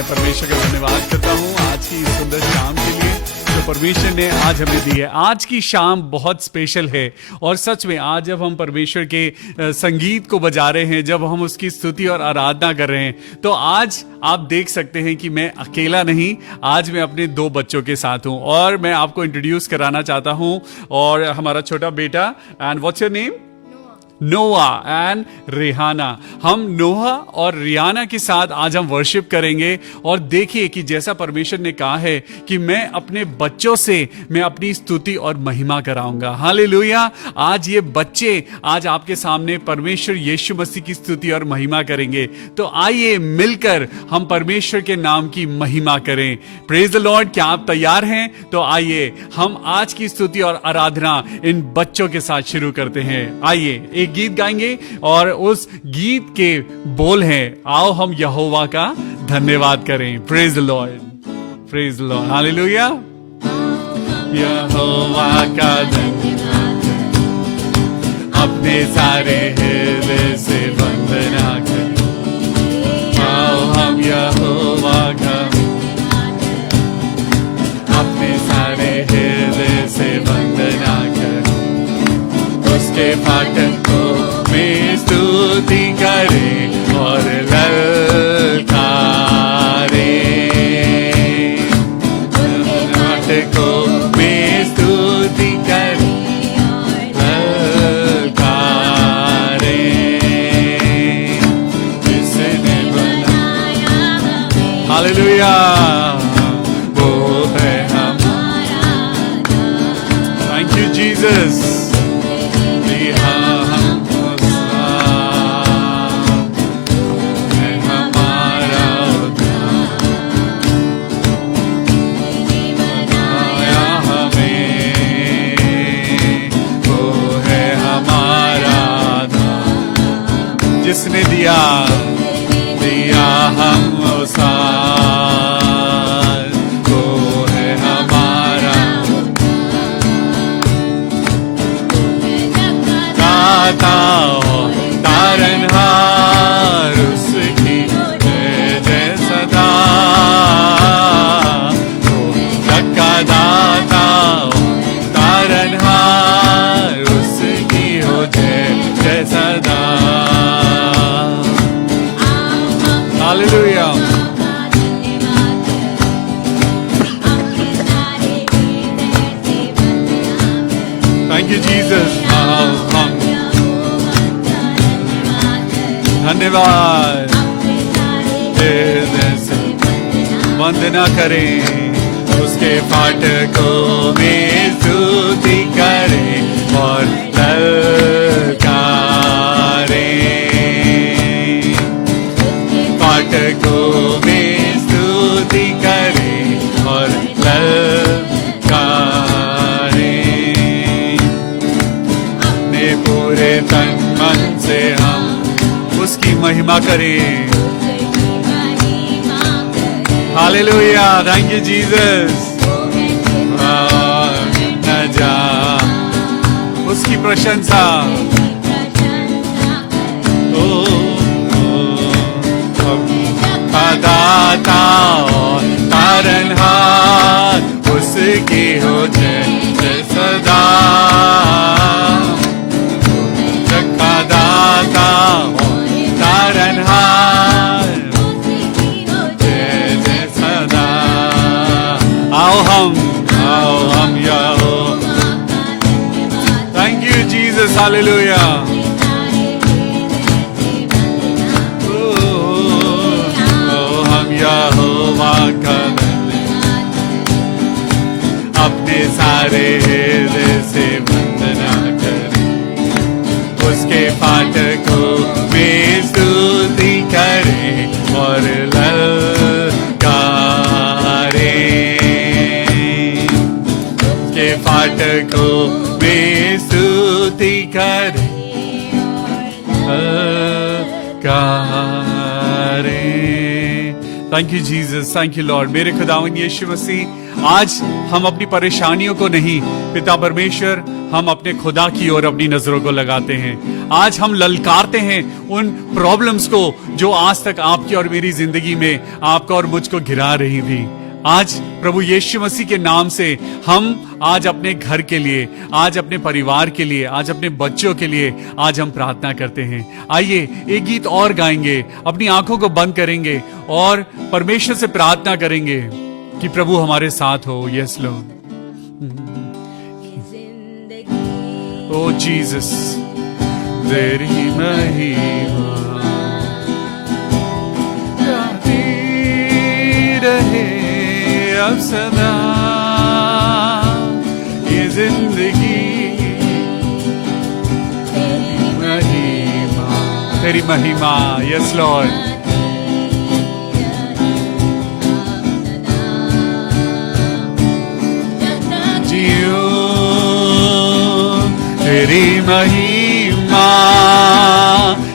मैं परमेश्वर का धन्यवाद करता हूँ आज की इस सुंदर शाम के लिए जो परमेश्वर ने आज हमें दी है। आज की शाम बहुत स्पेशल है और सच में आज जब हम परमेश्वर के संगीत को बजा रहे हैं, जब हम उसकी स्तुति और आराधना कर रहे हैं, तो आज आप देख सकते हैं कि मैं अकेला नहीं, आज मैं अपने 2 बच्चों के साथ हूँ और मैं आपको इंट्रोड्यूस कराना चाहता हूँ। और हमारा छोटा बेटा, एंड व्हाट्स योर नेम? नोआ एंड रिहाना। हम नोहा और रिहाना के साथ आज हम वर्शिप करेंगे और देखिए कि जैसा परमेश्वर ने कहा है कि मैं अपने बच्चों से मैं अपनी स्तुति और महिमा कराऊंगा। हालेलुया। आज ये बच्चे आज आपके सामने परमेश्वर यीशु मसीह की स्तुति और महिमा करेंगे। तो आइए मिलकर हम परमेश्वर के नाम की महिमा करें। Praise the Lord. क्या आप तैयार हैं? तो आइए हम आज की स्तुति और आराधना इन बच्चों के साथ शुरू करते हैं। आइए एक गीत गाएंगे और उस गीत के बोल हैं, आओ हम यहोवा का धन्यवाद करें। Praise the Lord, praise the Lord, hallelujah. Jehovah का धन्यवाद अपने सारे हृदय से वंदना करें। आओ हम यहोवा का अपने सारे हृदय से वंदना करें। उसके फाटक में स्तुति करे और ललकारे, नाटकों में स्तुति करे ललकारे, जिसने बनाया। हालेलुया। वो है हमारा। Thank you Jesus. जिसने दिया हम साथ, वो है हमारा दाता तारनहार, उसकी जय जय सदा। का दाता तारनहार, उसकी हो जय जय सदा। Hallelujah. Thank you, Jesus. धन्यवाद। वंदना करें, उसके फाटकों में स्तुति करें और ललकारें। फाटकों में स्तुति करें और ललकारें। अपने पूरे तन मन से हम उसकी महिमा करें। हालेलुया। Thank you Jesus. न जा उसकी प्रशंसा। दाता तारनहार, उसकी हो जय सदा। का दाता तारनहार, जय जय सदा। आओ हम याहो। Thank you Jesus. Hallelujah. Jehovah का अपने सारे हृदय से वंदना करें। उसके फाटकों में स्तुति करें और ललकारें। उसके फाटकों में स्तुति करें ललकारें। Thank you Jesus, thank you Lord. मेरे खुदावंद यीशु मसीह, आज हम अपनी परेशानियों को नहीं पिता परमेश्वर, हम अपने खुदा की ओर अपनी नजरों को लगाते हैं। आज हम ललकारते हैं उन प्रॉब्लम्स को जो आज तक आपकी और मेरी जिंदगी में आपका और मुझको घिरा रही थी। आज प्रभु यीशु मसीह के नाम से हम आज अपने घर के लिए, आज अपने परिवार के लिए, आज अपने बच्चों के लिए आज हम प्रार्थना करते हैं। आइए एक गीत और गाएंगे, अपनी आंखों को बंद करेंगे और परमेश्वर से प्रार्थना करेंगे कि प्रभु हमारे साथ हो। Yes Lord. ओ जीसस, तेरी महिमा गाती रहे अब सदा, ये जिंदगी महिमा, तेरी महिमा। Yes Lord. जियो तेरी महिमा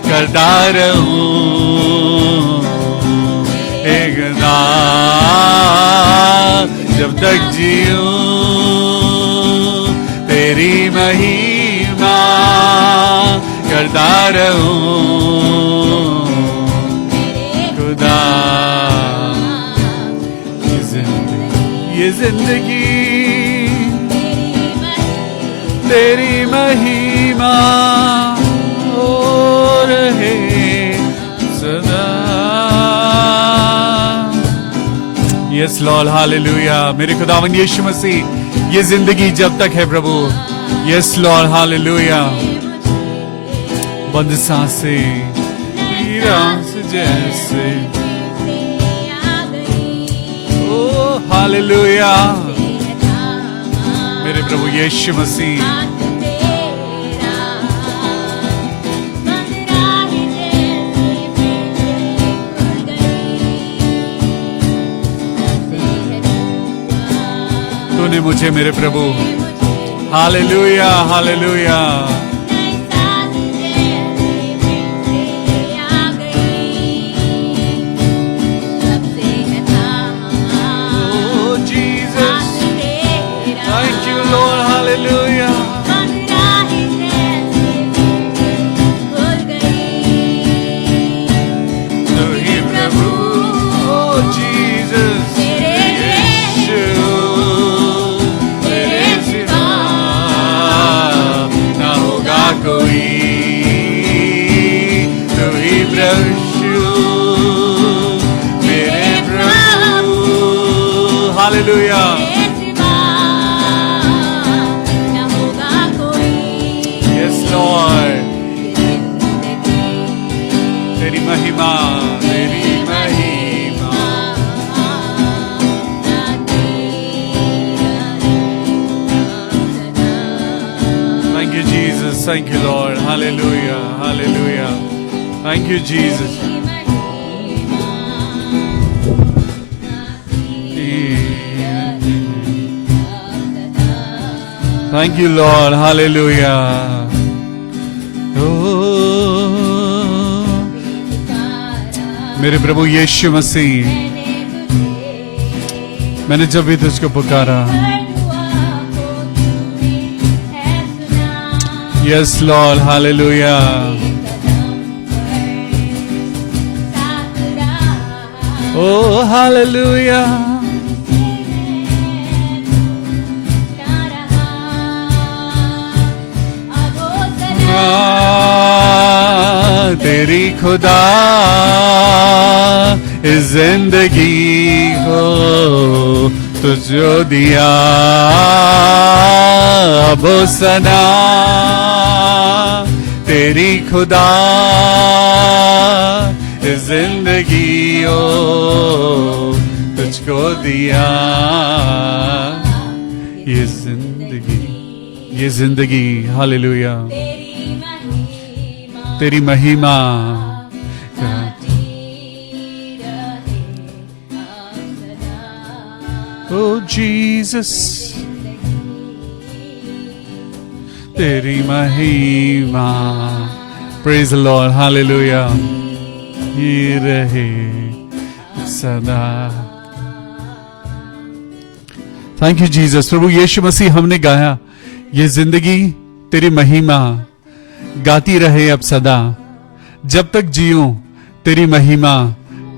करता रहूं एक जब तक जियो, तेरी महिमा करता रहूं खुदा। ये जिंदगी तेरी महिमा हो रहे सदा। Yes Lord, hallelujah. मेरे खुदावंद यीशु मसीह, ये जिंदगी जब तक है प्रभु। Yes Lord, hallelujah. बंद सांसें सांस जैसे, ओ हालेलुया। मेरे प्रभु यीशु मसीह, तूने मुझे मेरे प्रभु, hallelujah hallelujah. Hallelujah. Yes Lord, तेरी महिमा, तेरी महिमा। Thank you Jesus, thank you Lord. Hallelujah hallelujah. Thank you Jesus. Thank you, Lord. Hallelujah. Oh, मेरे प्रभु यीशु मसीह, मैंने जब भी तुझको पुकारा, Yes, Lord. Hallelujah. Oh, hallelujah. तेरी खुदा इस जिंदगी को तुझको दिया अब सना। तेरी खुदा इस जिंदगी को तुझको दिया। ये जिंदगी हालेलुया तेरी महिमा ओ जीसस तेरी महिमा। Praise the Lord hallelujah. ये रहे सदा। Thank you Jesus. प्रभु यीशु मसीह, हमने गाया ये जिंदगी तेरी महिमा गाती रहे अब सदा, जब तक जीऊं तेरी महिमा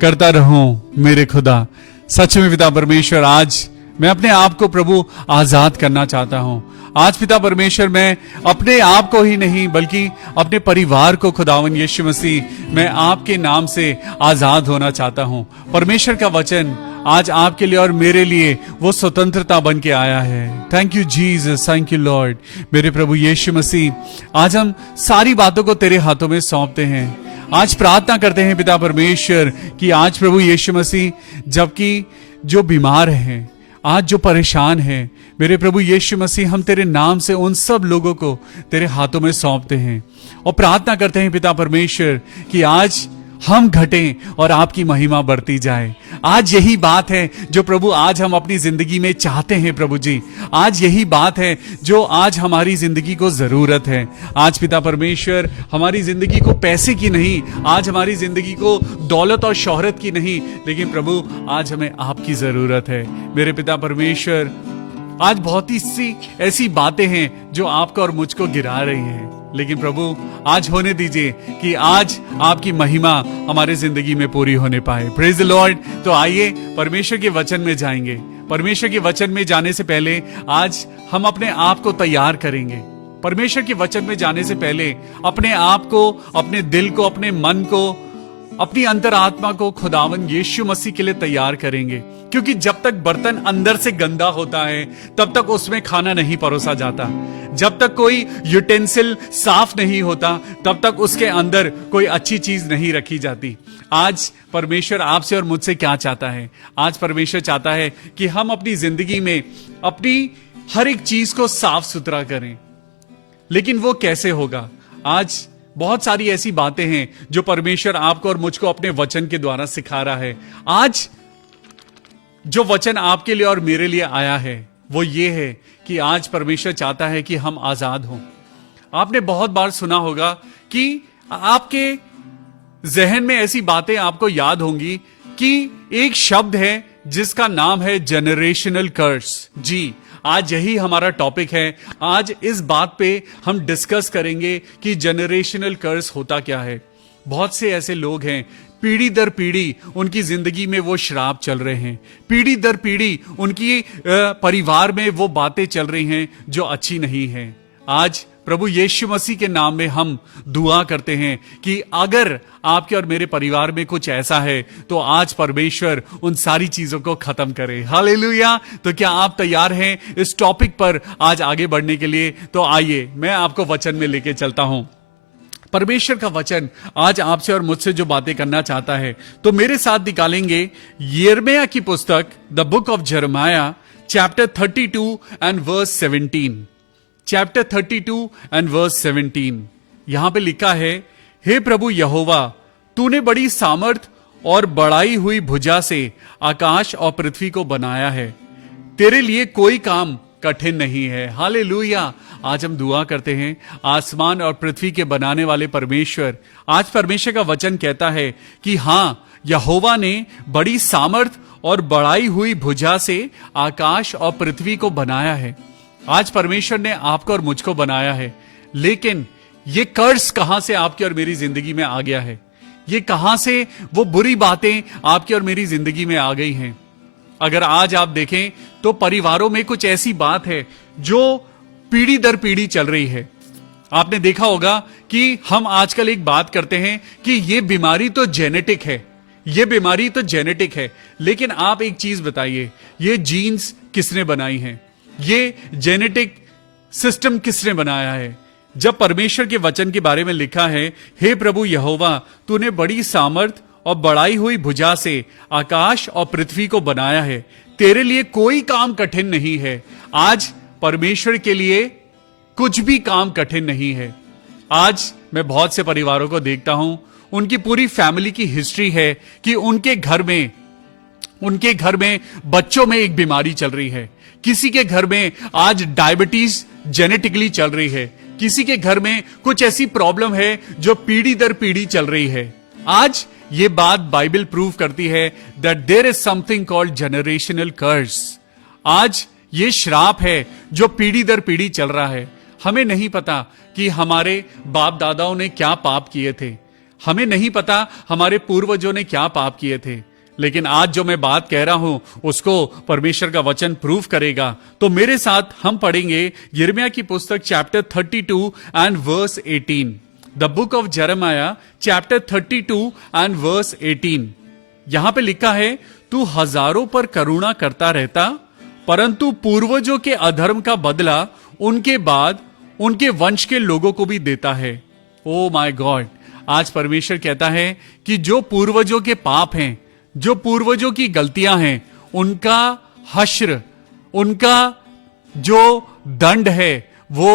करता रहूं मेरे खुदा। सच में पिता परमेश्वर, आज मैं अपने आप को प्रभु आजाद करना चाहता हूं। आज पिता परमेश्वर, मैं अपने आप को ही नहीं बल्कि अपने परिवार को खुदावन यीशु मसीह, मैं आपके नाम से आजाद होना चाहता हूं। परमेश्वर का वचन आज आपके लिए और मेरे लिए वो स्वतंत्रता बन के आया है। Thank you Jesus, thank you Lord. मेरे प्रभु यीशु मसीह, आज हम सारी बातों को तेरे हाथों में सौंपते हैं। आज प्रार्थना करते हैं पिता परमेश्वर कि आज प्रभु यीशु मसीह, जबकि जो बीमार हैं, आज जो परेशान हैं, मेरे प्रभु यीशु मसीह, हम तेरे नाम से उन सब लोगों को तेरे हाथों में सौंपते हैं और प्रार्थना करते हैं पिता परमेश्वर कि आज हम घटें और आपकी महिमा बढ़ती जाए। आज यही बात है जो प्रभु आज हम अपनी जिंदगी में चाहते हैं प्रभु जी। आज यही बात है जो आज हमारी जिंदगी को जरूरत है। आज पिता परमेश्वर, हमारी जिंदगी को पैसे की नहीं, आज हमारी जिंदगी को दौलत और शोहरत की नहीं, लेकिन प्रभु आज हमें आपकी जरूरत है। मेरे पिता परमेश्वर, आज बहुत ही सी ऐसी बातें हैं जो आपको और मुझको गिरा रही हैं, लेकिन प्रभु आज होने दीजिए कि आज आपकी महिमा हमारे जिंदगी में पूरी होने पाए। Praise the Lord. तो आइए परमेश्वर के वचन में जाएंगे। परमेश्वर के वचन में जाने से पहले आज हम अपने आप को तैयार करेंगे। परमेश्वर के वचन में जाने से पहले अपने आप को, अपने दिल को, अपने मन को, अपनी अंतरात्मा को खुदावन यीशु मसीह के लिए तैयार करेंगे, क्योंकि जब तक बर्तन अंदर से गंदा होता है तब तक उसमें खाना नहीं परोसा जाता। जब तक कोई यूटेंसिल साफ नहीं होता तब तक उसके अंदर कोई अच्छी चीज नहीं रखी जाती। आज परमेश्वर आपसे और मुझसे क्या चाहता है? आज परमेश्वर चाहता है कि हम अपनी जिंदगी में अपनी हर एक चीज को साफ सुथरा करें। लेकिन वो कैसे होगा? आज बहुत सारी ऐसी बातें हैं जो परमेश्वर आपको और मुझको अपने वचन के द्वारा सिखा रहा है। आज जो वचन आपके लिए और मेरे लिए आया है वो ये है कि आज परमेश्वर चाहता है कि हम आजाद हों। आपने बहुत बार सुना होगा कि आपके जहन में ऐसी बातें आपको याद होंगी कि एक शब्द है जिसका नाम है जनरेशनल कर्स। जी, आज यही हमारा टॉपिक है। आज इस बात पे हम डिस्कस करेंगे कि जनरेशनल कर्स होता क्या है। बहुत से ऐसे लोग हैं, पीढ़ी दर पीढ़ी उनकी जिंदगी में वो श्राप चल रहे हैं, पीढ़ी दर पीढ़ी उनकी परिवार में वो बातें चल रही हैं जो अच्छी नहीं हैं। आज प्रभु यीशु मसीह के नाम में हम दुआ करते हैं कि अगर आपके और मेरे परिवार में कुछ ऐसा है तो आज परमेश्वर उन सारी चीजों को खत्म करे। हालेलुया। तो क्या आप तैयार हैं इस टॉपिक पर आज आगे बढ़ने के लिए? तो आइए मैं आपको वचन में लेके चलता हूं। परमेश्वर का वचन आज आपसे और मुझसे जो बातें करना चाहता है, तो मेरे साथ निकालेंगे यिर्मयाह की पुस्तक, the book of Jeremiah, chapter 32 and verse 17। Chapter 32 and verse 17। यहां पे लिखा है, हे प्रभु यहोवा, तूने बड़ी सामर्थ और बढ़ाई हुई भुजा से आकाश और पृथ्वी को बनाया है। तेरे लिए कोई काम कठिन नहीं है। हालेलुया। आज हम दुआ करते हैं, आसमान और पृथ्वी के बनाने वाले परमेश्वर, आज परमेश्वर का वचन कहता है कि हां, यहोवा ने बड़ी सामर्थ और बढ़ाई हुई भुजा से आकाश और पृथ्वी को बनाया है। आज परमेश्वर ने आपको और मुझको बनाया है, लेकिन ये कर्ज कहां से आपकी और मेरी जिंदगी में आ गया है? ये कहां से वो बुरी बातें आपकी और मेरी जिंदगी में आ गई हैं? अगर आज आप देखें तो परिवारों में कुछ ऐसी बात है जो पीढ़ी दर पीढ़ी चल रही है। आपने देखा होगा कि हम आजकल एक बात करते हैं कि ये बीमारी तो जेनेटिक है, ये बीमारी तो जेनेटिक है। लेकिन आप एक चीज बताइए, ये जीन्स किसने बनाई हैं? ये जेनेटिक सिस्टम किसने बनाया है? जब परमेश्वर के वचन के बारे में लिखा है, हे प्रभु यहोवा, तूने बड़ी सामर्थ और बढ़ाई हुई भुजा से आकाश और पृथ्वी को बनाया है, तेरे लिए कोई काम कठिन नहीं है। आज परमेश्वर के लिए कुछ भी काम कठिन नहीं है। आज मैं बहुत से परिवारों को देखता हूं, उनकी पूरी फैमिली की हिस्ट्री है कि उनके घर में बच्चों में एक बीमारी चल रही है। किसी के घर में आज डायबिटीज जेनेटिकली चल रही है, किसी के घर में कुछ ऐसी प्रॉब्लम है जो पीढ़ी दर पीढ़ी चल रही है। आज ये बात बाइबल प्रूव करती है that there is something called generational curse. आज ये श्राप है जो पीढ़ी दर पीढ़ी चल रहा है। हमें नहीं पता कि हमारे बाप दादाओं ने क्या पाप किए थे, हमें नहीं पता हमारे पूर्वजों ने क्या पाप किए थे, लेकिन आज जो मैं बात कह रहा हूं उसको परमेश्वर का वचन प्रूव करेगा। तो मेरे साथ हम पढ़ेंगे यिर्मयाह की पुस्तक chapter 32 and verse 18। The book of Jeremiah chapter 32 and verse 18। यहां पे लिखा है, तू हजारों पर करुणा करता रहता, परंतु पूर्वजों के अधर्म का बदला उनके बाद उनके वंश के लोगों को भी देता है। ओ माय गॉड, आज परमेश्वर कहता है कि जो पूर्वजों के पाप हैं, जो पूर्वजों की गलतियां हैं, उनका हश्र, उनका जो दंड है वो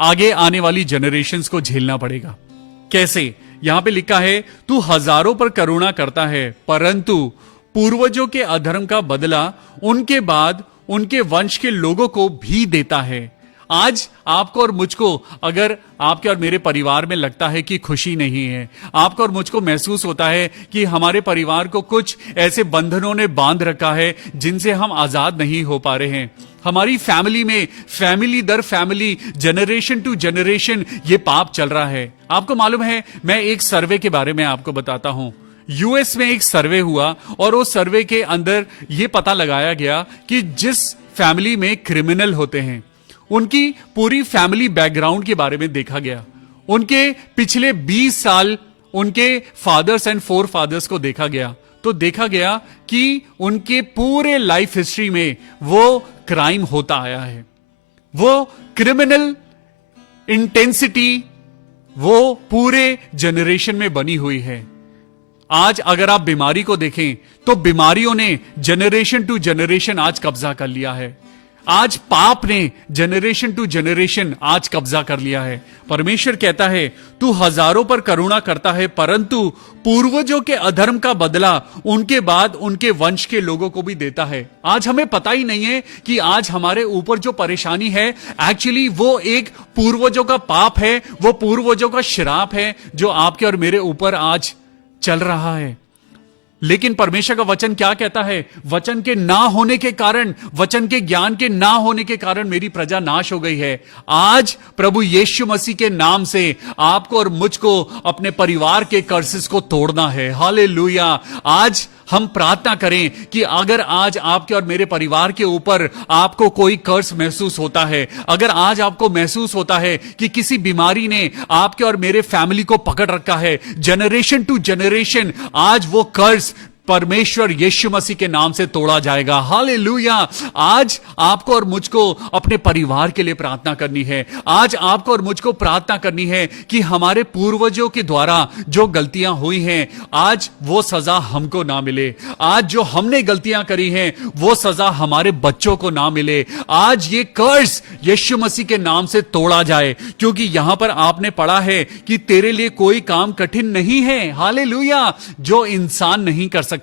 आगे आने वाली जनरेशंस को झेलना पड़ेगा। कैसे? यहां पे लिखा है, तू हजारों पर करुणा करता है, परंतु पूर्वजों के अधर्म का बदला उनके बाद उनके वंश के लोगों को भी देता है। आज आपको और मुझको, अगर आपके और मेरे परिवार में लगता है कि खुशी नहीं है, आपको और मुझको महसूस होता है कि हमारे परिवार को कुछ ऐसे बंधनों ने बांध रखा है जिनसे हम आजाद नहीं हो पा रहे हैं, हमारी फैमिली में, फैमिली दर फैमिली, जनरेशन टू जनरेशन ये पाप चल रहा है। आपको मालूम है, मैं एक सर्वे के बारे में आपको बताता हूं। यूएस में एक सर्वे हुआ और उस सर्वे के अंदर यह पता लगाया गया कि जिस फैमिली में क्रिमिनल होते हैं उनकी पूरी फैमिली बैकग्राउंड के बारे में देखा गया। उनके पिछले 20 साल उनके फादर्स एंड फोर फादर्स को देखा गया, तो देखा गया कि उनके पूरे लाइफ हिस्ट्री में वो क्राइम होता आया है, वो क्रिमिनल इंटेंसिटी वो पूरे जनरेशन में बनी हुई है। आज अगर आप बीमारी को देखें तो बीमारियों ने जनरेशन टू जनरेशन आज कब्जा कर लिया है। आज पाप ने जनरेशन टू जनरेशन आज कब्जा कर लिया है। परमेश्वर कहता है, तू हजारों पर करुणा करता है, परंतु पूर्वजों के अधर्म का बदला उनके बाद उनके वंश के लोगों को भी देता है। आज हमें पता ही नहीं है कि आज हमारे ऊपर जो परेशानी है एक्चुअली वो एक पूर्वजों का पाप है, वो पूर्वजों का श्राप है जो आपके और मेरे ऊपर आज चल रहा है। लेकिन परमेश्वर का वचन क्या कहता है? वचन के ना होने के कारण, वचन के ज्ञान के ना होने के कारण मेरी प्रजा नाश हो गई है। आज प्रभु यीशु मसीह के नाम से आपको और मुझको अपने परिवार के कर्सेस को तोड़ना है। हालेलुया। आज हम प्रार्थना करें कि अगर आज आपके और मेरे परिवार के ऊपर आपको कोई कर्स महसूस होता है, अगर आज आपको महसूस होता है कि किसी बीमारी ने आपके और मेरे फैमिली को पकड़ रखा है, जनरेशन टू जनरेशन, आज वो कर्स परमेश्वर यीशु मसीह के नाम से तोड़ा जाएगा। हालेलुया। आज आपको और मुझको अपने परिवार के लिए प्रार्थना करनी है। आज आपको और मुझको प्रार्थना करनी है कि हमारे पूर्वजों के द्वारा जो गलतियां हुई हैं, आज वो सजा हमको ना मिले। आज जो हमने गलतियां करी हैं वो सजा हमारे बच्चों को ना मिले। आज ये कर्स यीशु मसीह के नाम से तोड़ा जाए, क्योंकि यहां पर आपने पढ़ा है कि तेरे लिए कोई काम कठिन नहीं है। हालेलुया। जो इंसान नहीं कर सकता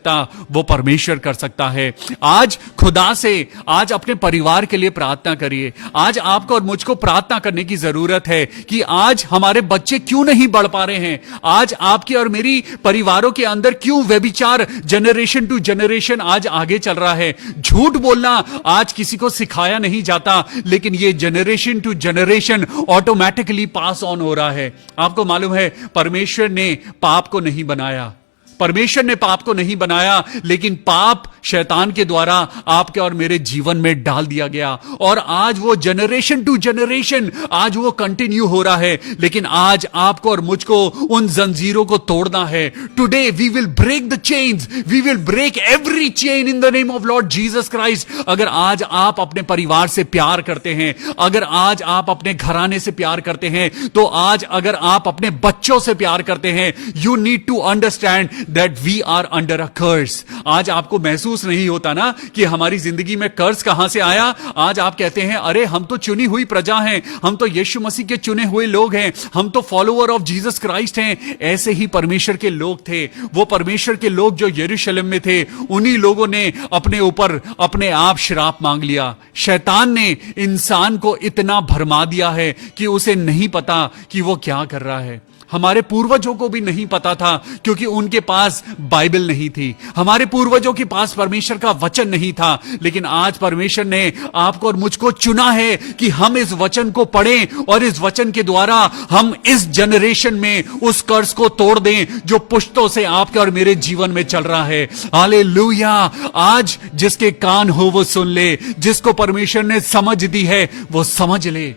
वो परमेश्वर कर सकता है। आज खुदा से आज अपने परिवार के लिए प्रार्थना करिए। आज आपको और मुझको प्रार्थना करने की जरूरत है कि आज हमारे बच्चे क्यों नहीं बढ़ पा रहे हैं, आज आपकी और मेरी परिवारों के अंदर क्यों व्यभिचार जनरेशन टू जनरेशन आज आगे चल रहा है। झूठ बोलना आज किसी को सिखाया नहीं जाता, लेकिन ये generation to generation automatically pass on हो रहा है। आपको मालूम है, परमेश्वर ने पाप को नहीं बनाया, परमेश्वर ने पाप को नहीं बनाया, लेकिन पाप शैतान के द्वारा आपके और मेरे जीवन में डाल दिया गया और आज वो जनरेशन टू जनरेशन आज वो कंटिन्यू हो रहा है। लेकिन आज आपको और मुझको उन जंजीरों को तोड़ना है। Today we will break the chains, we will break every chain in the name of Lord Jesus Christ. अगर आज आप अपने परिवार से प्यार करते हैं, अगर आज आप अपने घराने से प्यार करते हैं, तो आज अगर आप अपने बच्चों से प्यार करते हैं, you need to understand that we are under a curse. आज आपको महसूस नहीं होता ना कि हमारी जिंदगी में कर्स कहां से आया। आज आप कहते हैं, अरे हम तो चुनी हुई प्रजा हैं, हम तो यीशु मसीह के चुने हुए लोग हैं, हम तो फॉलोअर ऑफ जीसस क्राइस्ट हैं। ऐसे ही परमेश्वर के लोग थे, वो परमेश्वर के लोग जो यरूशलेम में थे, उन्हीं लोगों ने अपने ऊपर अपने आप श्राप मांग लिया। शैतान ने इंसान को इतना भरमा दिया है कि उसे नहीं पता कि वो क्या कर रहा है। हमारे पूर्वजों को भी नहीं पता था, क्योंकि उनके पास बाइबल नहीं थी। हमारे पूर्वजों के पास परमेश्वर का वचन नहीं था। लेकिन आज परमेश्वर ने आपको और मुझको चुना है कि हम इस वचन को पढ़ें और इस वचन के द्वारा हम इस जनरेशन में उस कर्ज को तोड़ दें जो पुश्तों से आपके और मेरे जीवन में चल रहा है। हालेलुया। आज जिसके कान हो वो सुन ले, जिसको परमेश्वर ने समझ दी है वो समझ ले,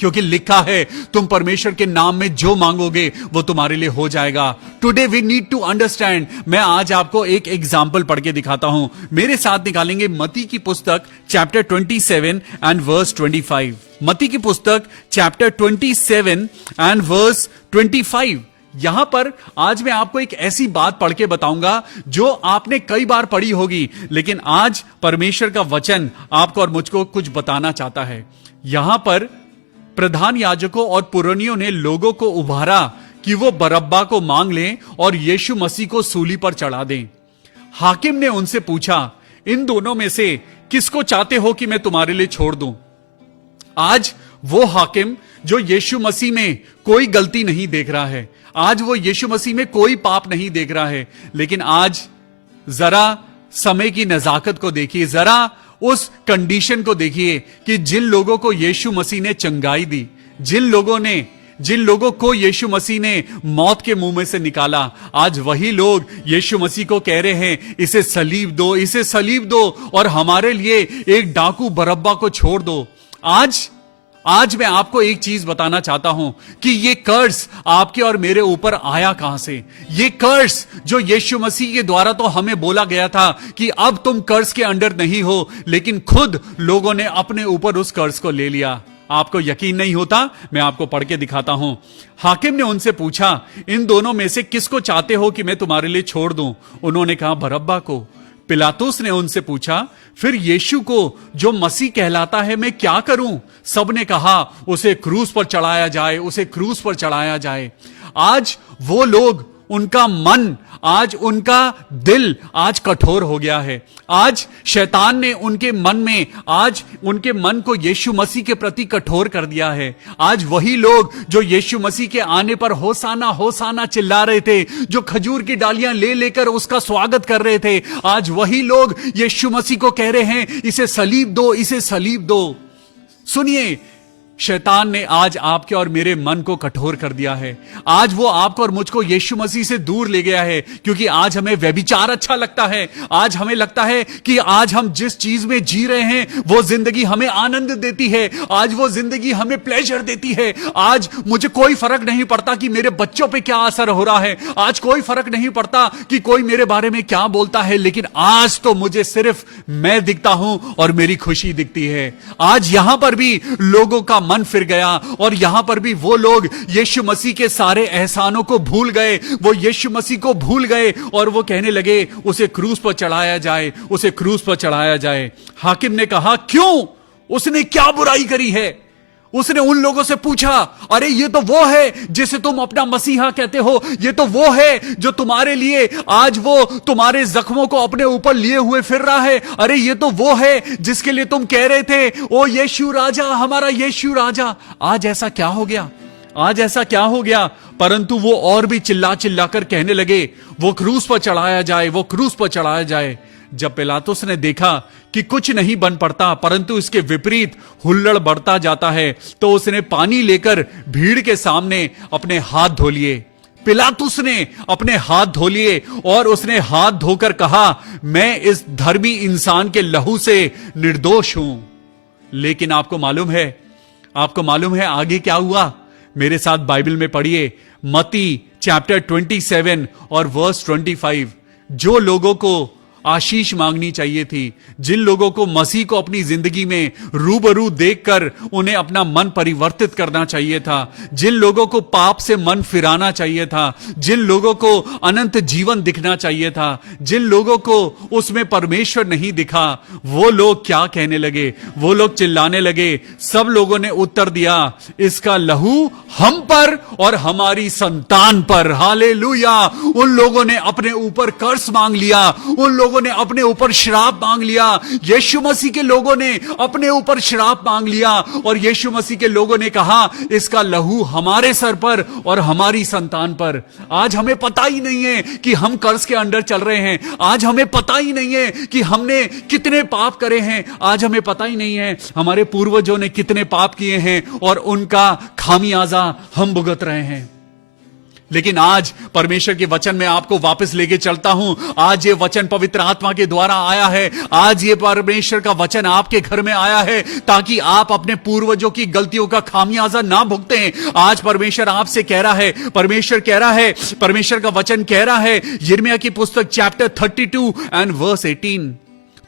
क्योंकि लिखा है तुम परमेश्वर के नाम में जो मांगोगे वो तुम्हारे लिए हो जाएगा। Today we need to understand. मैं आज आपको एक एग्जाम्पल पढ़ के दिखाता हूं। मेरे साथ निकालेंगे मत्ती की पुस्तक चैप्टर 27 एंड वर्स 25। मत्ती की पुस्तक चैप्टर 27 एंड वर्स 25। यहां पर आज मैं आपको एक ऐसी बात पढ़ के बताऊंगा जो आपने कई बार पढ़ी होगी, लेकिन आज परमेश्वर का वचन आपको और मुझको कुछ बताना चाहता है। यहां पर प्रधान याजकों और पुरनियों ने लोगों को उभारा कि वो बरअब्बा को मांग लें और यीशु मसीह को सूली पर चढ़ा दें। हाकिम ने उनसे पूछा, इन दोनों में से किसको चाहते हो कि मैं तुम्हारे लिए छोड़ दूं? आज वो हाकिम जो यीशु मसीह में कोई गलती नहीं देख रहा है, आज वो यीशु मसीह में कोई पाप नहीं देख रहा है, लेकिन आज जरा समय की नजाकत को देखिए, जरा उस कंडीशन को देखिए कि जिन लोगों को यीशु मसीह ने चंगाई दी, जिन लोगों को यीशु मसीह ने मौत के मुंह में से निकाला, आज वही लोग यीशु मसीह को कह रहे हैं इसे सलीब दो, इसे सलीब दो और हमारे लिए एक डाकू बरअब्बा को छोड़ दो। आज मैं आपको एक चीज बताना चाहता हूं कि ये कर्ज आपके और मेरे ऊपर आया कहां से। ये कर्ज जो यीशु मसीह के द्वारा तो हमें बोला गया था कि अब तुम कर्ज के अंडर नहीं हो, लेकिन खुद लोगों ने अपने ऊपर उस कर्ज को ले लिया। आपको यकीन नहीं होता? मैं आपको पढ़ के दिखाता हूं। हाकिम ने उनसे पूछा, इन दोनों में से किसको चाहते हो कि मैं तुम्हारे लिए छोड़ दूं? उन्होंने कहा, बरअब्बा को। पिलातुस ने उनसे पूछा, फिर यीशु को जो मसीह कहलाता है मैं क्या करूं? सबने कहा, उसे क्रूस पर चढ़ाया जाए, उसे क्रूस पर चढ़ाया जाए। आज वो लोग, उनका मन, आज उनका दिल आज कठोर हो गया है। आज शैतान ने उनके मन में, आज उनके मन को यीशु मसीह के प्रति कठोर कर दिया है। आज वही लोग जो यीशु मसीह के आने पर होसाना होसाना चिल्ला रहे थे, जो खजूर की डालियां ले लेकर उसका स्वागत कर रहे थे, आज वही लोग यीशु मसीह को कह रहे हैं इसे सलीब दो, इसे सलीब दो। सुनिए, शैतान ने आज आपके और मेरे मन को कठोर कर दिया है। आज वो आपको और मुझको यीशु मसीह से दूर ले गया है, क्योंकि आज हमें व्यभिचार अच्छा लगता है। आज हमें लगता है कि आज हम जिस चीज में जी रहे हैं वो जिंदगी हमें आनंद देती है, आज वो जिंदगी हमें प्लेजर देती है। आज मुझे कोई फर्क नहीं पड़ता कि मेरे बच्चों पे क्या असर हो रहा है, आज कोई फर्क नहीं पड़ता कि कोई मेरे बारे में क्या बोलता है, लेकिन आज तो मुझे सिर्फ मैं दिखता हूं और मेरी खुशी दिखती है। आज यहां पर भी लोगों का मन फिर गया और यहां पर भी वो लोग यीशु मसीह के सारे एहसानों को भूल गए, वो यीशु मसीह को भूल गए और वो कहने लगे उसे क्रूस पर चढ़ाया जाए, उसे क्रूस पर चढ़ाया जाए। हाकिम ने कहा, क्यों? उसने क्या बुराई करी है? उसने उन लोगों से पूछा, अरे ये तो वो है जिसे तुम अपना मसीहा कहते हो, ये तो वो है जो तुम्हारे लिए आज वो तुम्हारे जख्मों को अपने ऊपर लिए हुए फिर रहा है। अरे ये तो वो है जिसके लिए तुम कह रहे थे, ओ यीशु राजा, हमारा यीशु राजा। आज ऐसा क्या हो गया? आज ऐसा क्या हो गया? परंतु वो और भी चिल्ला चिल्ला कर कहने लगे, वो क्रूस पर चढ़ाया जाए, वो क्रूस पर चढ़ाया जाए। जब पिलातुस ने देखा कि कुछ नहीं बन पड़ता, परंतु इसके विपरीत हुल्लड़ बढ़ता जाता है, तो उसने पानी लेकर भीड़ के सामने अपने हाथ धो लिए। पिलातुस ने अपने हाथ धो लिए और उसने हाथ धोकर कहा, मैं इस धर्मी इंसान के लहू से निर्दोष हूं। लेकिन आपको मालूम है आगे क्या हुआ? मेरे साथ बाइबल में पढ़िए, मत्ती चैप्टर 27 और वर्स 25। जो लोगों को आशीष मांगनी चाहिए थी, जिन लोगों को मसीह को अपनी जिंदगी में रूबरू देखकर उन्हें अपना मन परिवर्तित करना चाहिए था, जिन लोगों को पाप से मन फिराना चाहिए था, जिन लोगों को अनंत जीवन दिखना चाहिए था, जिन लोगों को उसमें परमेश्वर नहीं दिखा, वो लोग क्या कहने लगे? वो लोग चिल्लाने लगे। सब लोगों ने उत्तर दिया, इसका लहू हम पर और हमारी संतान पर। हालेलुया। उन लोगों ने अपने ऊपर कर्ज मांग लिया, उन लोगों लोगों ने अपने ऊपर श्राप मांग लिया, यीशु मसीह के लोगों ने अपने ऊपर श्राप मांग लिया और यीशु मसीह के लोगों ने कहा इसका लहू हमारे सर पर और हमारी संतान पर। आज हमें पता ही नहीं है कि हम कर्ज के अंडर चल रहे हैं, आज हमें पता ही नहीं है कि हमने कितने पाप करे हैं, आज हमें पता ही नहीं है हमारे पूर्वजों ने कितने पाप किए हैं और उनका खामियाजा हम भुगत रहे हैं। लेकिन आज परमेश्वर के वचन में आपको वापस लेके चलता हूं। आज ये वचन पवित्र आत्मा के द्वारा आया है, आज ये परमेश्वर का वचन आपके घर में आया है ताकि आप अपने पूर्वजों की गलतियों का खामियाजा ना भुगतें। आज परमेश्वर आपसे कह रहा है, परमेश्वर कह रहा है, परमेश्वर का वचन कह रहा है यिर्मयाह की पुस्तक चैप्टर 32 एंड वर्स 18,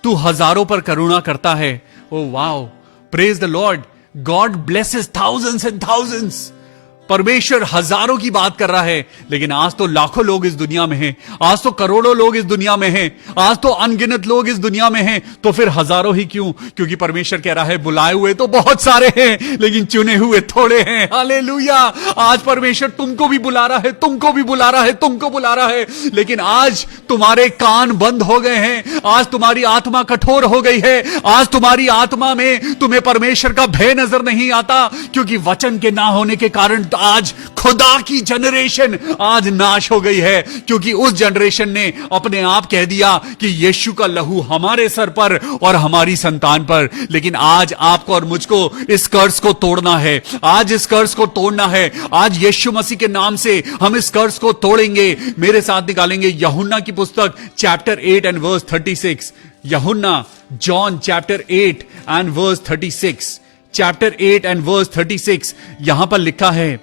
तू हजारों पर करुणा करता है। Oh wow, praise the Lord, God blesses thousands and thousands. परमेश्वर हजारों की बात कर रहा है, लेकिन आज तो लाखों लोग इस दुनिया में हैं, आज तो करोड़ों लोग इस दुनिया में हैं, आज तो अनगिनत लोग इस दुनिया में हैं, तो फिर हजारों ही क्यों? क्योंकि परमेश्वर कह रहा है बुलाए हुए तो बहुत सारे हैं लेकिन चुने हुए थोड़े हैं। हालेलुया। आज परमेश्वर तुमको भी बुला रहा है, तुमको भी बुला रहा है, तुमको बुला रहा है, लेकिन आज तुम्हारे कान बंद हो गए हैं, आज तुम्हारी आत्मा कठोर हो गई है, आज तुम्हारी आत्मा में तुम्हें परमेश्वर का भय नजर नहीं आता, क्योंकि वचन के ना होने के कारण आज खुदा की जनरेशन आज नाश हो गई है, क्योंकि उस जनरेशन ने अपने आप कह दिया कि यीशु का लहू हमारे सर पर और हमारी संतान पर। लेकिन आज आपको और मुझको इस कर्ज को तोड़ना है, आज इस कर्ज को तोड़ना है। आज यीशु मसीह के नाम से हम इस कर्ज को तोड़ेंगे। मेरे साथ निकालेंगे यूहन्ना की पुस्तक चैप्टर 8 एंड वर्स 36। यूहन्ना, John chapter 8 and verse 36, chapter 8 and verse 36। यहां पर लिखा है,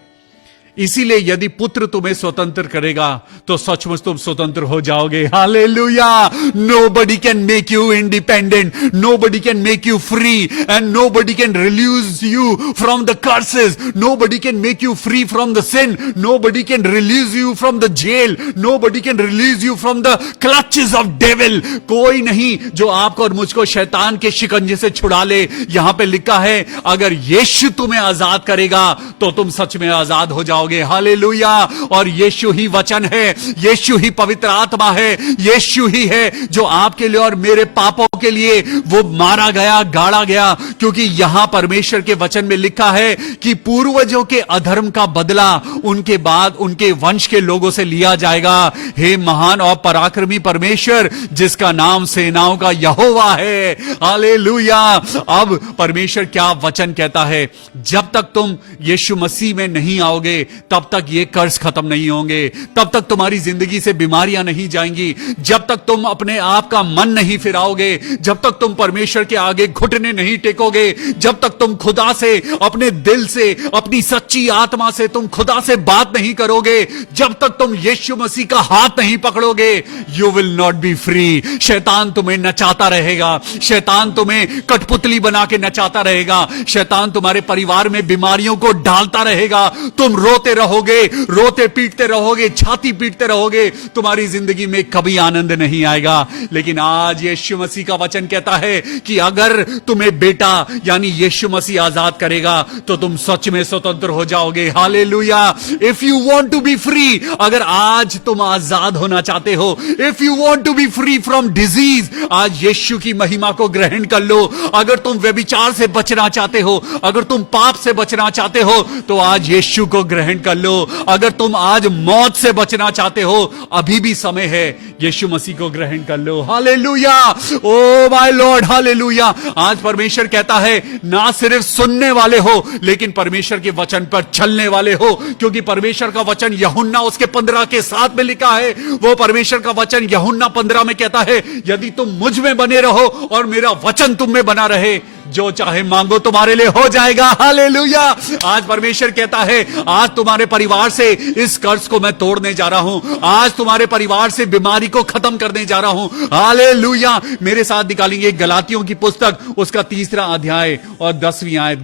इसीलिए यदि पुत्र तुम्हें स्वतंत्र करेगा तो सचमुच तुम स्वतंत्र हो जाओगे। हालेलुया। Nobody can make you independent, nobody can make you free and nobody can release you from the curses, nobody can make you free from the sin, nobody can release you from the jail, nobody can release you from the clutches of devil. कोई नहीं जो आपको और मुझको शैतान के शिकंजे से छुड़ा ले। यहां पे लिखा है अगर यीशु तुम्हें आजाद करेगा तो तुम सच में आजाद हो जाओगे। हालेलुया। और यीशु ही वचन है, यीशु ही पवित्र आत्मा है, यीशु ही है जो आपके लिए और मेरे पापों के लिए वो मारा गया, गाड़ा गया। क्योंकि यहां परमेश्वर के वचन में लिखा है कि पूर्वजों के अधर्म का बदला उनके बाद उनके वंश के लोगों से लिया जाएगा। हे महान और पराक्रमी परमेश्वर, जिसका नाम सेनाओं का यहोवा है। हालेलुया। अब परमेश्वर क्या वचन कहता है, जब तक तुम यीशु मसीह में नहीं आओगे तब तक ये कर्ज खत्म नहीं होंगे, तब तक तुम्हारी जिंदगी से बीमारियां नहीं जाएंगी, जब तक तुम अपने आप का मन नहीं फिराओगे, जब तक तुम परमेश्वर के आगे घुटने नहीं टेकोगे, जब तक तुम खुदा से, अपने दिल से, अपनी सच्ची आत्मा से तुम खुदा से बात नहीं करोगे, जब तक तुम यीशु मसीह का हाथ नहीं पकड़ोगे, you will not be free. शैतान तुम्हें नचाता रहेगा, शैतान तुम्हें कठपुतली बना के नचाता रहेगा, शैतान तुम्हारे परिवार में बीमारियों को डालता रहेगा, तुम रोते रहोगे, रोते पीटते रहोगे, छाती पीटते रहोगे, तुम्हारी जिंदगी में कभी आनंद नहीं आएगा। लेकिन आज यीशु मसीह का वचन कहता है कि अगर तुम्हें बेटा यानी यीशु मसीह आजाद करेगा तो तुम सच में स्वतंत्र हो जाओगे। हालेलुया। If you want to be free, अगर आज तुम आजाद होना चाहते हो, if you want to be free from disease, आज यीशु की महिमा को ग्रहण कर लो। अगर तुम व्यभिचार से बचना चाहते हो, अगर तुम पाप से बचना चाहते हो तो आज यीशु को ग्रहण कर लो। अगर तुम आज मौत से बचना चाहते हो, अभी भी समय है, यीशु मसीह को ग्रहण कर लो। Hallelujah. Oh my Lord, hallelujah. आज परमेश्वर कहता है ना सिर्फ सुनने वाले हो लेकिन परमेश्वर के वचन पर चलने वाले हो, क्योंकि परमेश्वर का वचन यूहन्ना उसके 15 के 7 में लिखा है। वो परमेश्वर का वचन यूहन्ना 15 में कहता है यदि तुम मुझ में बने रहो और मेरा वचन तुम में बना रहे, जो चाहे मांगो तुम्हारे लिए हो जाएगा। हालेलुया। आज परमेश्वर कहता है आज तुम्हारे परिवार से इस कर्ज को मैं तोड़ने जा रहा हूं, आज तुम्हारे परिवार से बीमारी को खत्म करने जा रहा हूं। हालेलुया। मेरे साथ निकालेंगे गलातियों की पुस्तक, उसका 3रा अध्याय और 10वीं आयत।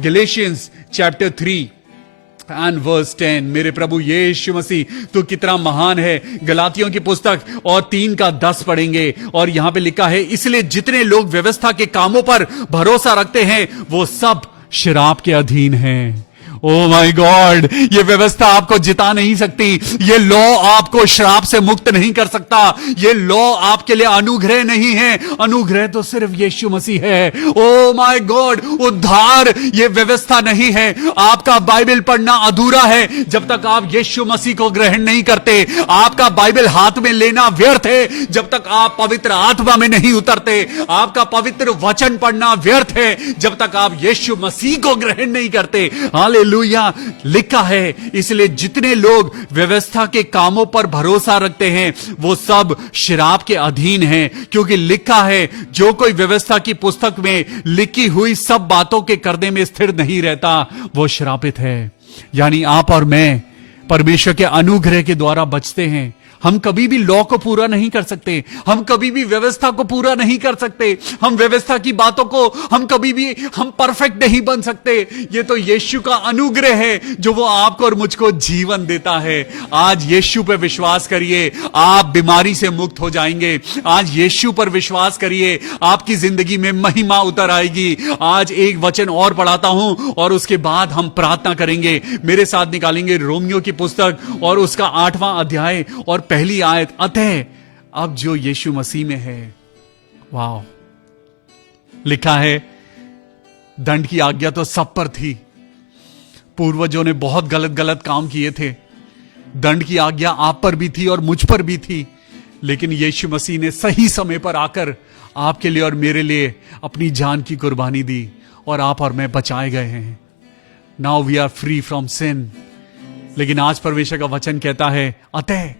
Galatians chapter 3 and verse 10। मेरे प्रभु यीशु मसीह तू कितना महान है। गलातियों की पुस्तक और 3 का 10 पढ़ेंगे और यहां पे लिखा है, इसलिए जितने लोग व्यवस्था के कामों पर भरोसा रखते हैं वो सब शराब के अधीन हैं। ओ माय गॉड, ये व्यवस्था आपको जिता नहीं सकती, ये लॉ आपको श्राप से मुक्त नहीं कर सकता, ये लॉ आपके लिए अनुग्रह नहीं है। अनुग्रह तो सिर्फ यीशु मसीह है। ओ माय गॉड, उद्धार ये व्यवस्था नहीं है। आपका बाइबल पढ़ना अधूरा है जब तक आप यीशु मसीह को ग्रहण नहीं करते। आपका बाइबल हाथ में लेना व्यर्थ है जब तक आप पवित्र आत्मा में नहीं उतरते। आपका पवित्र वचन पढ़ना व्यर्थ है जब तक आप यीशु मसीह को ग्रहण नहीं करते। हालेलुया। लिखा है, इसलिए जितने लोग व्यवस्था के कामों पर भरोसा रखते हैं वो सब श्राप के अधीन हैं, क्योंकि लिखा है जो कोई व्यवस्था की पुस्तक में लिखी हुई सब बातों के करने में स्थिर नहीं रहता वो श्रापित है। यानी आप और मैं परमेश्वर के अनुग्रह के द्वारा बचते हैं। हम कभी भी लॉ को पूरा नहीं कर सकते, हम कभी भी व्यवस्था को पूरा नहीं कर सकते, हम व्यवस्था की बातों को हम कभी भी हम परफेक्ट नहीं बन सकते। ये तो यीशु का अनुग्रह है जो वो आपको और मुझको जीवन देता है। आज यीशु पर विश्वास करिए, आप बीमारी से मुक्त हो जाएंगे। आज यीशु पर विश्वास करिए, आपकी जिंदगी में महिमा उतर आएगी। आज एक वचन और पढ़ाता हूं और उसके बाद हम प्रार्थना करेंगे। मेरे साथ निकालेंगे रोमियो की पुस्तक और उसका 8वां अध्याय और पहली आयत। अतः अब जो यीशु मसीह में है, वाह, लिखा है दंड की आज्ञा तो सब पर थी। पूर्वजों ने बहुत गलत गलत काम किए थे। दंड की आज्ञा आप पर भी थी और मुझ पर भी थी, लेकिन यीशु मसीह ने सही समय पर आकर आपके लिए और मेरे लिए अपनी जान की कुर्बानी दी और आप और मैं बचाए गए हैं। Now we are free from sin. लेकिन आज परमेश्वर का वचन कहता है, अतः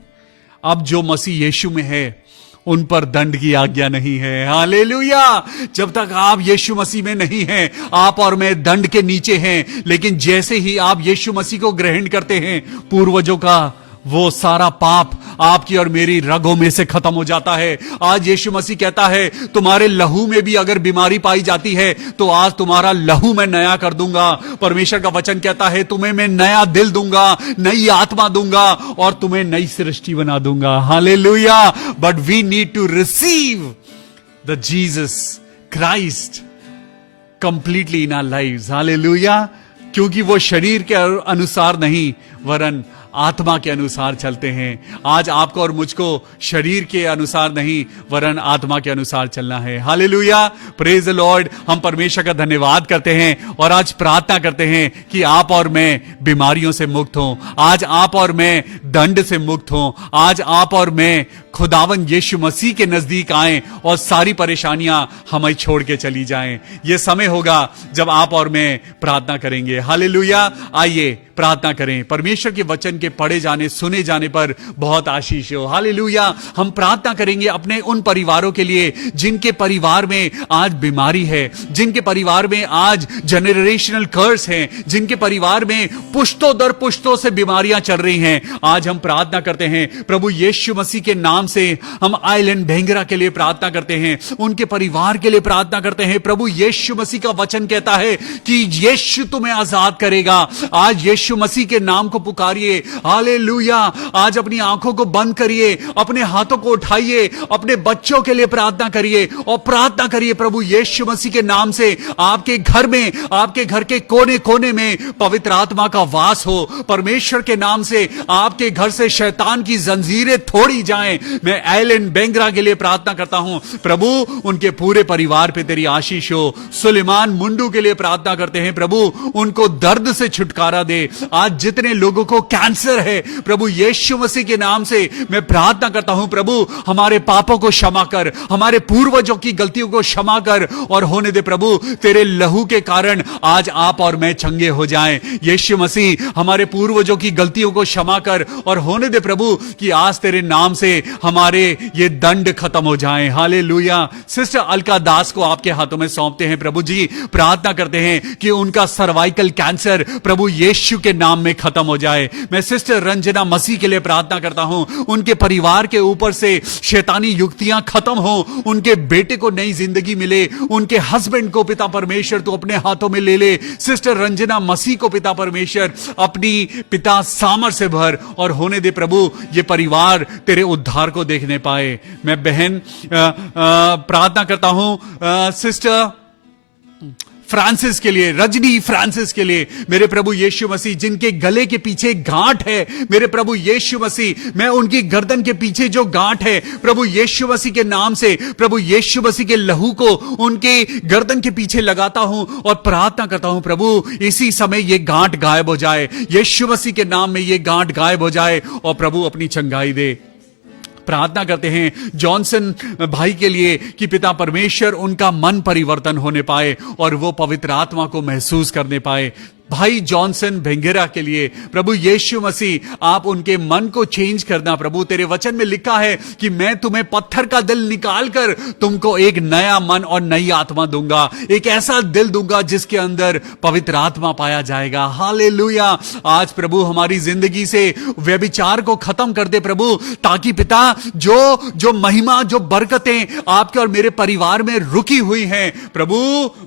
अब जो मसीह यीशु में है उन पर दंड की आज्ञा नहीं है। हालेलुया। जब तक आप यीशु मसीह में नहीं हैं, आप और मैं दंड के नीचे हैं। लेकिन जैसे ही आप यीशु मसीह को ग्रहण करते हैं, पूर्वजों का वो सारा पाप आपकी और मेरी रगों में से खत्म हो जाता है। आज यीशु मसीह कहता है, तुम्हारे लहू में भी अगर बीमारी पाई जाती है तो आज तुम्हारा लहू मैं नया कर दूंगा। परमेश्वर का वचन कहता है, तुम्हें मैं नया दिल दूंगा, नई आत्मा दूंगा और तुम्हें नई सृष्टि बना दूंगा। हालेलुया। But we need to receive the Jesus Christ completely in our lives. हालेलुया। क्योंकि वो शरीर के अनुसार नहीं वरन आत्मा के अनुसार चलते हैं। आज आपको और मुझको शरीर के अनुसार नहीं वरन आत्मा के अनुसार चलना है। हालेलुया। Praise the Lord. हम परमेश्वर का धन्यवाद करते हैं और आज प्रार्थना करते हैं कि आप और मैं बीमारियों से मुक्त हों। आज आप और मैं दंड से मुक्त हों। आज आप और मैं खुदावन यीशु मसीह के नजदीक आएं और सारी परेशानियां हमें छोड़ के चली जाएं। यह समय होगा जब आप और मैं प्रार्थना करेंगे। हालेलुया। आइए प्रार्थना करें। परमेश्वर के वचन के पढ़े जाने सुने जाने पर बहुत आशीष हो। हालेलुया। हम प्रार्थना करेंगे अपने उन परिवारों के लिए जिनके परिवार में आज बीमारी है, जिनके परिवार में आज जनरेशनल कर्स हैं, जिनके परिवार में पुश्तों दर पुश्तों से बीमारियां चल रही हैं। आज हम प्रार्थना करते हैं प्रभु यीशु मसीह के नाम से। हम आइलैंड भेंगरा के लिए प्रार्थना करते हैं, उनके परिवार के लिए प्रार्थना करते हैं। प्रभु यीशु मसीह का वचन कहता है कि यीशु तुम्हें आजाद करेगा। आज यीशु मसीह के नाम को पुकारिए। हालेलुया। आज अपनी आंखों को बंद करिए, अपने हाथों को उठाइए, अपने बच्चों के लिए प्रार्थना करिए और प्रार्थना करिए प्रभु यीशु मसीह के नाम से आपके घर में, आपके घर के कोने कोने में पवित्र आत्मा का वास हो। परमेश्वर के नाम से आपके घर से शैतान की जंजीरें तोड़ी जाएं। मैं आइलैंड बेंगरा के लिए प्रार्थना करता हूं प्रभु, उनके पूरे परिवार पे तेरी आशीष हो। सुलेमान मुंडू के लिए प्रार्थना करते हैं प्रभु, उनको दर्द से छुटकारा दे। आज जितने लोगों को कैंसर है प्रभु यीशु मसीह के नाम से मैं प्रार्थना करता हूं प्रभु, हमारे पापों को क्षमा कर, हमारे पूर्वजों की गलतियों को क्षमा कर और होने दे प्रभु तेरे लहू के कारण आज आप और मैं चंगे हो जाएं। यीशु मसीह हमारे पूर्वजों की गलतियों को क्षमा कर और होने दे प्रभु कि आज तेरे नाम से हमारे ये दंड खत्म हो जाएं। हालेलुया। सिस्टर अलका दास को आपके हाथों में सौंपते हैं प्रभु जी। प्रार्थना करते हैं कि उनका सर्वाइकल कैंसर प्रभु यीशु के नाम में खत्म हो जाए। मैं सिस्टर रंजना मसीह के लिए प्रार्थना करता हूं, उनके परिवार के ऊपर से शैतानी युक्तियां खत्म हो, उनके बेटे को नई जिंदगी मिले, उनके हस्बैंड को पिता परमेश्वर तू अपने हाथों में ले ले। सिस्टर रंजना मसीह को पिता परमेश्वर अपनी पिता सामर से भर और होने दे प्रभु ये परिवार तेरे उद्धार को देखने पाए। मैं बहन प्रार्थना करता हूं सिस्टर फ्रांसिस के लिए, रजनी फ्रांसिस के लिए, मेरे प्रभु यीशु मसीह, जिनके गले के पीछे गांठ है, मेरे प्रभु यीशु मसीह, मैं उनकी गर्दन के पीछे जो गांठ है, प्रभु यीशु मसीह के नाम से, प्रभु यीशु मसीह के लहू को उनके गर्दन के पीछे लगाता हूं और प्रार्थना करता हूं, प्रभु इसी समय ये गांठ गायब हो जाए, यीशु मसीह के नाम में ये गांठ गायब हो जाए और प्रभु अपनी चंगाई दे। प्रार्थना करते हैं जॉनसन भाई के लिए कि पिता परमेश्वर उनका मन परिवर्तन होने पाए और वो पवित्र आत्मा को महसूस करने पाए। भाई जॉनसन भेंगेरा के लिए प्रभु यीशु मसीह, आप उनके मन को चेंज करना। प्रभु तेरे वचन में लिखा है कि मैं तुम्हें पत्थर का दिल निकालकर तुमको एक नया मन और नई आत्मा दूंगा, एक ऐसा दिल दूंगा जिसके अंदर पवित्र आत्मा पाया जाएगा। हालेलुया। आज प्रभु हमारी जिंदगी से व्यभिचार को खत्म कर दे प्रभु, ताकि पिता जो महिमा, जो बरकतें आपके और मेरे परिवार में रुकी हुई हैं प्रभु,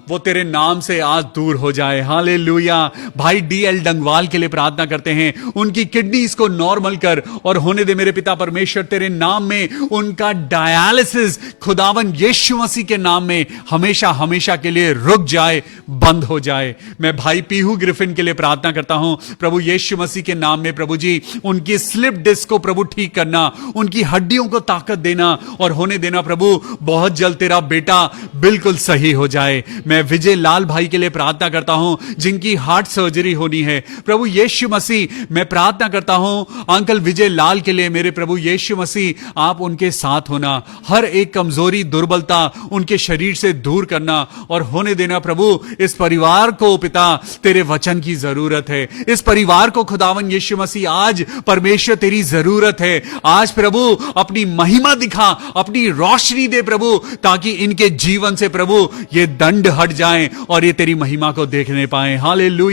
वो तेरे नाम से आज दूर हो जाए। हालेलुया। भाई डीएल डंगवाल के लिए प्रार्थना करते हैं, उनकी किडनीज को नॉर्मल कर और होने दे मेरे पिता परमेश्वर, तेरे नाम में उनका डायलिसिस खुदावन यीशु मसीह के नाम में हमेशा हमेशा के लिए रुक जाए, बंद हो जाए। मैं भाई पीहू ग्रिफिन के लिए प्रार्थना करता हूं प्रभु यीशु मसीह के नाम में, प्रभु जी उनकी स्लिप डिस्क को प्रभु ठीक करना, उनकी हड्डियों को ताकत देना और होने देना प्रभु, बहुत जल्द तेरा बेटा बिल्कुल सही हो जाए। मैं विजय लाल भाई के लिए प्रार्थना करता हूं, जिनकी हार्ट सर्जरी होनी है प्रभु यीशु मसीह, मैं प्रार्थना करता हूं अंकल विजय लाल के लिए, मेरे प्रभु यीशु मसीह आप उनके साथ होना, हर एक कमजोरी दुर्बलता उनके शरीर से दूर करना और होने देना प्रभु, इस परिवार को पिता तेरे वचन की जरूरत है, इस परिवार को खुदावन यीशु मसीह आज परमेश्वर तेरी जरूरत है। आज प्रभु अपनी महिमा दिखा, अपनी रोशनी दे प्रभु, ताकि इनके जीवन से प्रभु ये दंड हट जाएं और ये तेरी महिमा को देखने पाए। हालेलुया।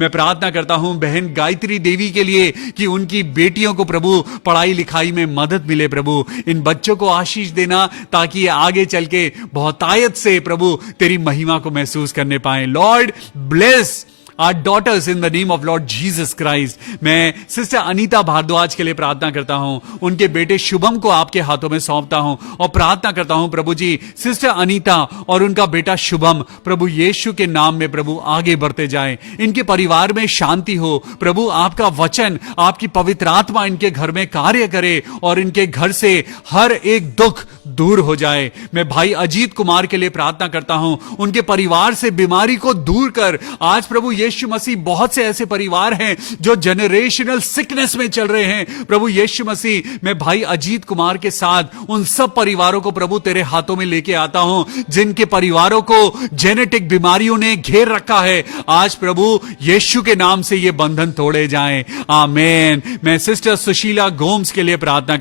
मैं प्रार्थना करता हूं बहन गायत्री देवी के लिए कि उनकी बेटियों को प्रभु पढ़ाई लिखाई में मदद मिले प्रभु, इन बच्चों को आशीष देना ताकि ये आगे चल के बहुतायत से प्रभु तेरी महिमा को महसूस करने पाए। Lord bless our daughters in the name of Lord Jesus Christ। मैं सिस्टर अनीता भारद्वाज के लिए प्रार्थना करता हूं, उनके बेटे शुभम को आपके हाथों में सौंपता हूं और प्रार्थना करता हूं प्रभु जी सिस्टर अनीता और उनका बेटा शुभम प्रभु यीशु के नाम में प्रभु आगे बढ़ते जाएं, इनके परिवार में शांति हो प्रभु, आपका वचन, आपकी पवित्र आत्मा इनके घर में कार्य करे और इनके घर से हर एक दुख दूर हो जाए। मैं भाई अजीत कुमार के लिए प्रार्थना करता हूं, उनके परिवार से बीमारी को दूर कर। आज प्रभु यीशु मसीह बहुत से ऐसे परिवार हैं जो जनरेशनल सिकनेस में चल रहे हैं प्रभु यीशु मसीह, मैं भाई अजीत कुमार के साथ उन सब परिवारों को प्रभु तेरे हाथों में लेके आता हूं जिनके परिवारों को जेनेटिक बीमारियों ने घेर रखा है। आज प्रभु यीशु के नाम से ये बंधन तोड़े जाएं, आमीन। मैं सिस्टर सुशीला गोम्स के लिए प्रार्थना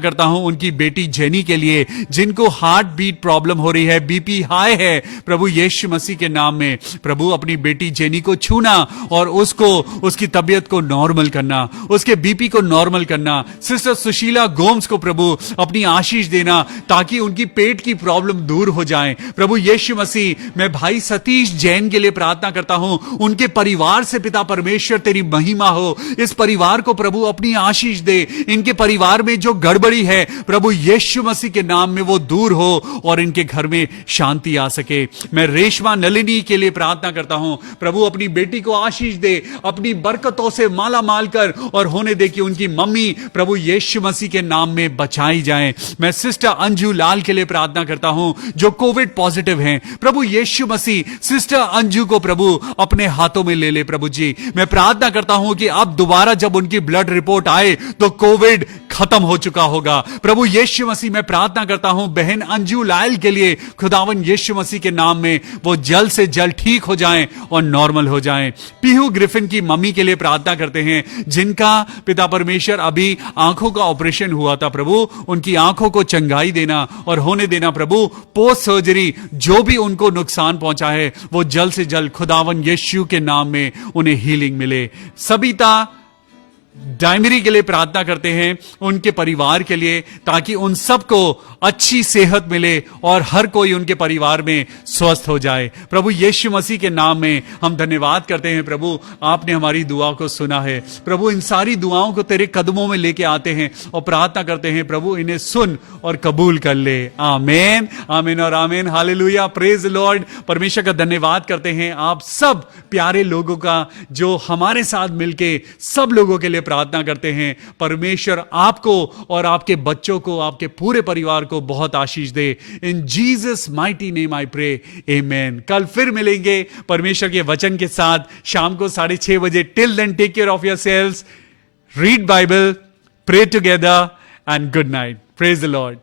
करता हूं उनकी बेटी जेनी के लिए, जिनको हार्ट बीट प्रॉब्लम हो रही है, बीपी हाई है प्रभु यीशु मसीह के नाम में प्रभु अपनी बेटी जेनी को छूना और उसको, उसकी तबीयत को नॉर्मल करना, उसके बीपी को नॉर्मल करना। सिस्टर सुशीला गोम्स को प्रभु अपनी आशीष देना ताकि उनकी पेट की प्रॉब्लम दूर हो जाए प्रभु यीशु मसीह। मैं भाई सतीश जैन के लिए प्रार्थना करता हूं, उनके परिवार से पिता परमेश्वर तेरी महिमा हो, इस परिवार को प्रभु अपनी आशीष दे, इनके परिवार में जो गड़बड़ी है प्रभु यीशु मसीह के नाम में वो दूर हो और इनके घर में शांति आ सके। मैं रेशमा नलिनी के लिए प्रार्थना करता हूं प्रभु अपनी बेटी को आशीष दे, अपनी बरकतों से माला माल कर और होने दे कि उनकी मम्मी प्रभु यीशु मसीह के नाम में बचाई जाए। मैं सिस्टर अंजू लाल के लिए प्रार्थना करता हूं जो कोविड पॉजिटिव हैं प्रभु यीशु मसीह, सिस्टर अंजू को प्रभु अपने हाथों में ले ले प्रभु जी। मैं प्रार्थना करता हूं कि अब दोबारा जब उनकी ब्लड रिपोर्ट आए तो कोविड खत्म हो चुका होगा प्रभु यीशु मसीह। मैं प्रार्थना करता हूं बहन अंजू लाल के लिए, खुदावन यीशु मसीह के नाम में वो जल्द से जल्द ठीक हो जाएं और नॉर्मल हो जाएं। पीहू ग्रिफिन की मम्मी के लिए प्रार्थना करते हैं, जिनका पिता परमेश्वर अभी आंखों का ऑपरेशन हुआ था प्रभु, उनकी आंखों को चंगाई देना और होने देना प्रभु, पोस्ट सर्जरी जो भी उनको नुकसान पहुंचा है वो जल्द से जल्द खुदावन यीशु के नाम में उन्हें हीलिंग मिले। सबिता डायमरी के लिए प्रार्थना करते हैं, उनके परिवार के लिए, ताकि उन सबको अच्छी सेहत मिले और हर कोई उनके परिवार में स्वस्थ हो जाए। प्रभु यीशु मसीह के नाम में हम धन्यवाद करते हैं। प्रभु आपने हमारी दुआ को सुना है। प्रभु इन सारी दुआओं को तेरे कदमों में लेके आते हैं और प्रार्थना करते हैं, प्रभु इन्हें सुन और कबूल कर ले। आमीन, आमीन और आमीन। Hallelujah, praise Lord. परमेश्वर का धन्यवाद करते हैं आप सब प्यारे लोगों का, जो हमारे साथ मिलके सब लोगों के लिए प्रार्थना करते हैं। परमेश्वर आपको और आपके बच्चों को, आपके पूरे परिवार को बहुत आशीष दे। In Jesus mighty name I pray, amen. कल फिर मिलेंगे परमेश्वर के वचन के साथ शाम को 6:30 बजे। Till then take care of yourselves, read Bible, pray together and good night. Praise the Lord.